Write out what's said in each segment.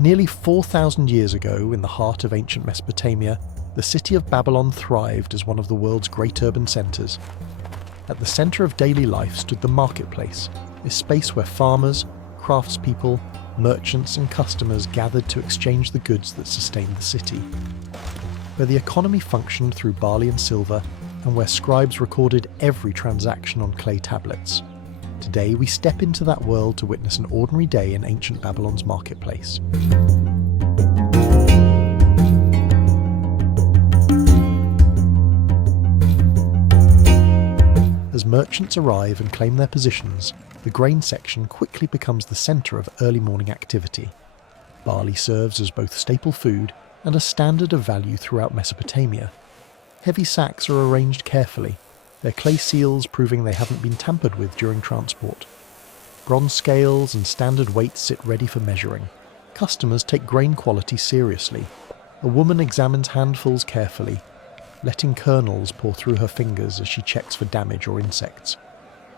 Nearly 4,000 years ago, in the heart of ancient Mesopotamia, the city of Babylon thrived as one of the world's great urban centres. At the centre of daily life stood the marketplace, a space where farmers, craftspeople, merchants and customers gathered to exchange the goods that sustained the city. Where the economy functioned through barley and silver, and where scribes recorded every transaction on clay tablets. Today we step into that world to witness an ordinary day in ancient Babylon's marketplace. As merchants arrive and claim their positions, the grain section quickly becomes the centre of early morning activity. Barley serves as both staple food and a standard of value throughout Mesopotamia. Heavy sacks are arranged carefully, their clay seals proving they haven't been tampered with during transport. Bronze scales and standard weights sit ready for measuring. Customers take grain quality seriously. A woman examines handfuls carefully, letting kernels pour through her fingers as she checks for damage or insects.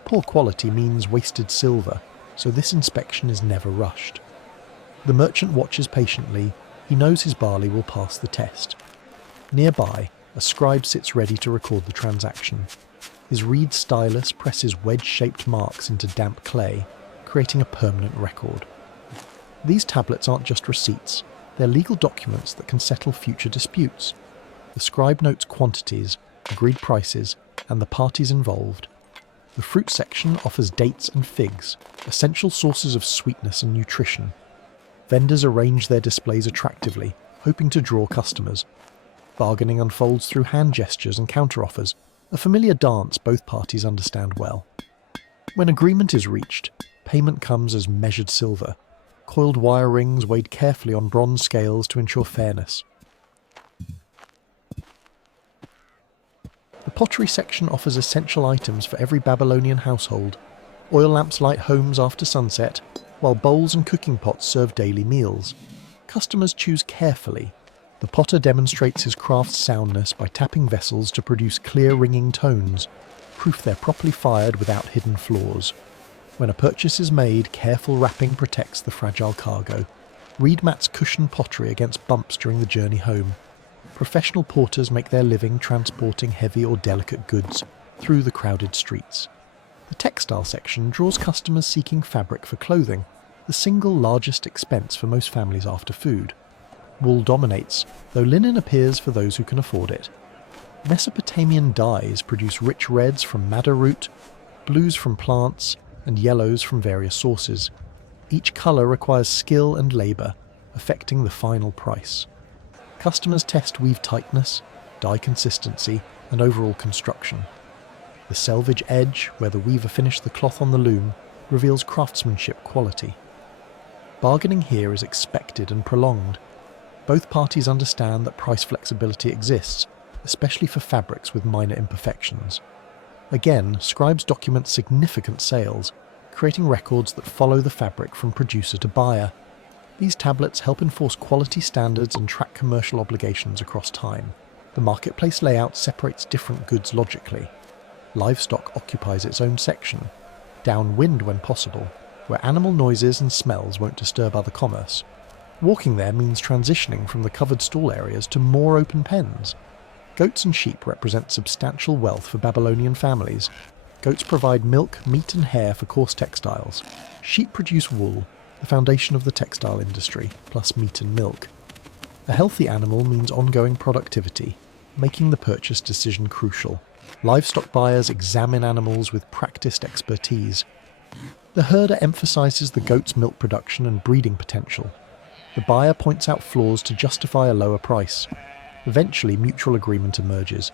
Poor quality means wasted silver, so this inspection is never rushed. The merchant watches patiently. He knows his barley will pass the test. Nearby, a scribe sits ready to record the transaction. His reed stylus presses wedge-shaped marks into damp clay, creating a permanent record. These tablets aren't just receipts, they're legal documents that can settle future disputes. The scribe notes quantities, agreed prices, and the parties involved. The fruit section offers dates and figs, essential sources of sweetness and nutrition. Vendors arrange their displays attractively, hoping to draw customers. Bargaining unfolds through hand gestures and counteroffers, a familiar dance both parties understand well. When agreement is reached, payment comes as measured silver, coiled wire rings weighed carefully on bronze scales to ensure fairness. The pottery section offers essential items for every Babylonian household. Oil lamps light homes after sunset, while bowls and cooking pots serve daily meals. Customers choose carefully. The potter demonstrates his craft's soundness by tapping vessels to produce clear ringing tones, proof they're properly fired without hidden flaws. When a purchase is made, careful wrapping protects the fragile cargo. Reed mats cushion pottery against bumps during the journey home. Professional porters make their living transporting heavy or delicate goods through the crowded streets. The textile section draws customers seeking fabric for clothing, the single largest expense for most families after food. Wool dominates, though linen appears for those who can afford it. Mesopotamian dyes produce rich reds from madder root, blues from plants, and yellows from various sources. Each colour requires skill and labour, affecting the final price. Customers test weave tightness, dye consistency, and overall construction. The selvage edge, where the weaver finished the cloth on the loom, reveals craftsmanship quality. Bargaining here is expected and prolonged. Both parties understand that price flexibility exists, especially for fabrics with minor imperfections. Again, scribes document significant sales, creating records that follow the fabric from producer to buyer. These tablets help enforce quality standards and track commercial obligations across time. The marketplace layout separates different goods logically. Livestock occupies its own section, downwind when possible, where animal noises and smells won't disturb other commerce. Walking there means transitioning from the covered stall areas to more open pens. Goats and sheep represent substantial wealth for Babylonian families. Goats provide milk, meat and hair for coarse textiles. Sheep produce wool, the foundation of the textile industry, plus meat and milk. A healthy animal means ongoing productivity, making the purchase decision crucial. Livestock buyers examine animals with practiced expertise. The herder emphasizes the goat's milk production and breeding potential. The buyer points out flaws to justify a lower price. Eventually, mutual agreement emerges.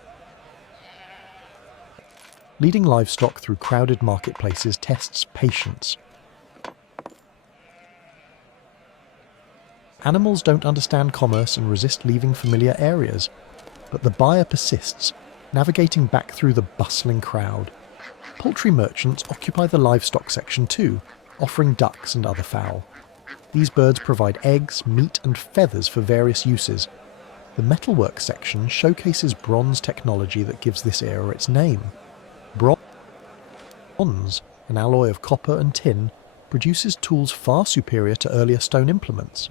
Leading livestock through crowded marketplaces tests patience. Animals don't understand commerce and resist leaving familiar areas, but the buyer persists, navigating back through the bustling crowd. Poultry merchants occupy the livestock section too, offering ducks and other fowl. These birds provide eggs, meat and feathers for various uses. The metalwork section showcases bronze technology that gives this era its name. Bronze, an alloy of copper and tin, produces tools far superior to earlier stone implements.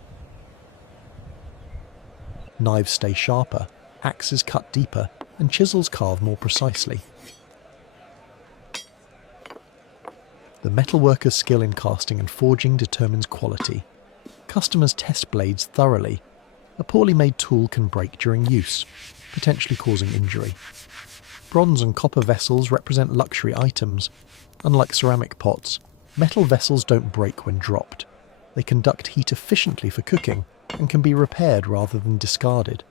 Knives stay sharper, axes cut deeper, and chisels carve more precisely. The metalworker's skill in casting and forging determines quality. Customers test blades thoroughly. A poorly made tool can break during use, potentially causing injury. Bronze and copper vessels represent luxury items. Unlike ceramic pots, metal vessels don't break when dropped. They conduct heat efficiently for cooking and can be repaired rather than discarded.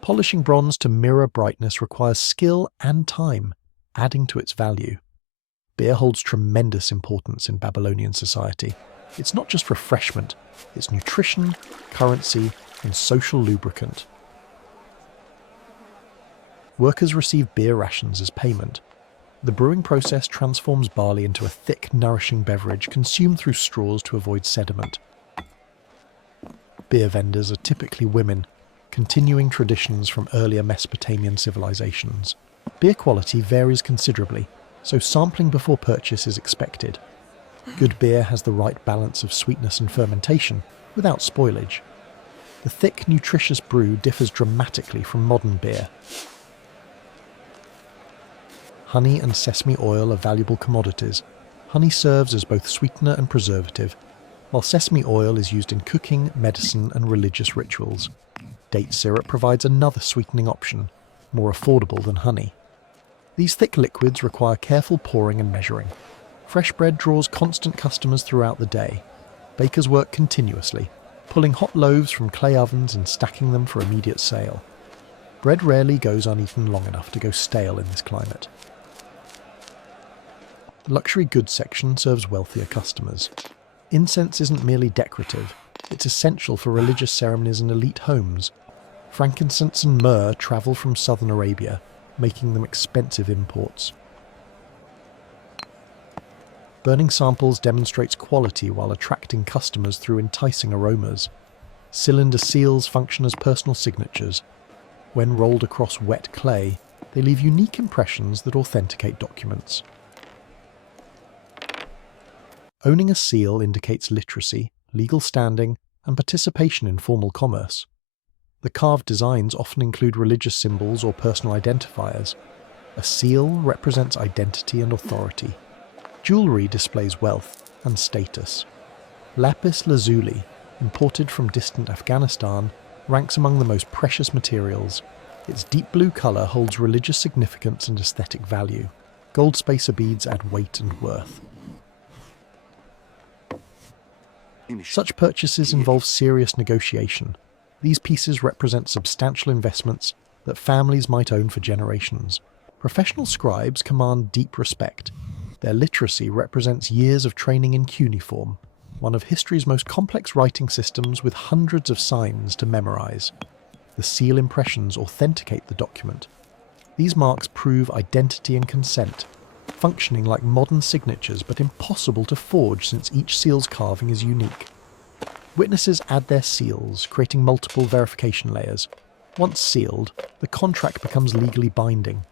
Polishing bronze to mirror brightness requires skill and time, adding to its value. Beer holds tremendous importance in Babylonian society. It's not just refreshment, it's nutrition, currency, and social lubricant. Workers receive beer rations as payment. The brewing process transforms barley into a thick, nourishing beverage consumed through straws to avoid sediment. Beer vendors are typically women, continuing traditions from earlier Mesopotamian civilizations. Beer quality varies considerably, so sampling before purchase is expected. Good beer has the right balance of sweetness and fermentation, without spoilage. The thick, nutritious brew differs dramatically from modern beer. Honey and sesame oil are valuable commodities. Honey serves as both sweetener and preservative, while sesame oil is used in cooking, medicine, and religious rituals. Date syrup provides another sweetening option, more affordable than honey. These thick liquids require careful pouring and measuring. Fresh bread draws constant customers throughout the day. Bakers work continuously, pulling hot loaves from clay ovens and stacking them for immediate sale. Bread rarely goes uneaten long enough to go stale in this climate. The luxury goods section serves wealthier customers. Incense isn't merely decorative, it's essential for religious ceremonies and elite homes. Frankincense and myrrh travel from southern Arabia, making them expensive imports. Burning samples demonstrates quality while attracting customers through enticing aromas. Cylinder seals function as personal signatures. When rolled across wet clay, they leave unique impressions that authenticate documents. Owning a seal indicates literacy, legal standing, and participation in formal commerce. The carved designs often include religious symbols or personal identifiers. A seal represents identity and authority. Jewellery displays wealth and status. Lapis lazuli, imported from distant Afghanistan, ranks among the most precious materials. Its deep blue colour holds religious significance and aesthetic value. Gold spacer beads add weight and worth. Such purchases involve serious negotiation. These pieces represent substantial investments that families might own for generations. Professional scribes command deep respect. Their literacy represents years of training in cuneiform, one of history's most complex writing systems with hundreds of signs to memorize. The seal impressions authenticate the document. These marks prove identity and consent, functioning like modern signatures but impossible to forge since each seal's carving is unique. Witnesses add their seals, creating multiple verification layers. Once sealed, the contract becomes legally binding.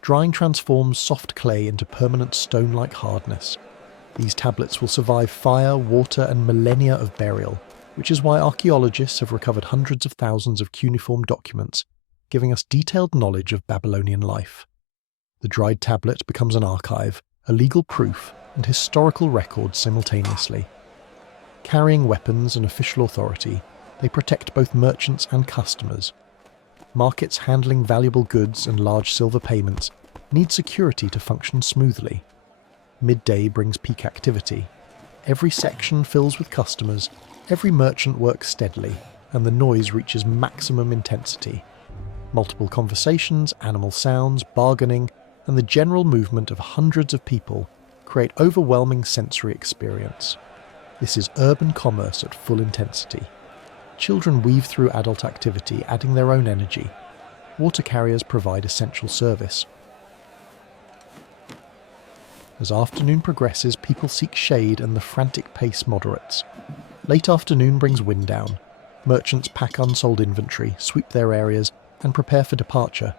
Drying transforms soft clay into permanent stone-like hardness. These tablets will survive fire, water, and millennia of burial, which is why archaeologists have recovered hundreds of thousands of cuneiform documents, giving us detailed knowledge of Babylonian life. The dried tablet becomes an archive, a legal proof, and historical record simultaneously. Carrying weapons and official authority, they protect both merchants and customers. Markets handling valuable goods and large silver payments need security to function smoothly. Midday brings peak activity. Every section fills with customers, every merchant works steadily, and the noise reaches maximum intensity. Multiple conversations, animal sounds, bargaining, and the general movement of hundreds of people create overwhelming sensory experience. This is urban commerce at full intensity. Children weave through adult activity, adding their own energy. Water carriers provide essential service. As afternoon progresses, people seek shade and the frantic pace moderates. Late afternoon brings wind down. Merchants pack unsold inventory, sweep their areas, and prepare for departure.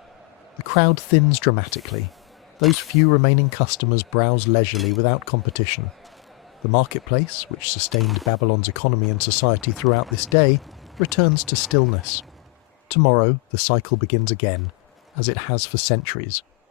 The crowd thins dramatically. Those few remaining customers browse leisurely without competition. The marketplace, which sustained Babylon's economy and society throughout this day, returns to stillness. Tomorrow, the cycle begins again, as it has for centuries.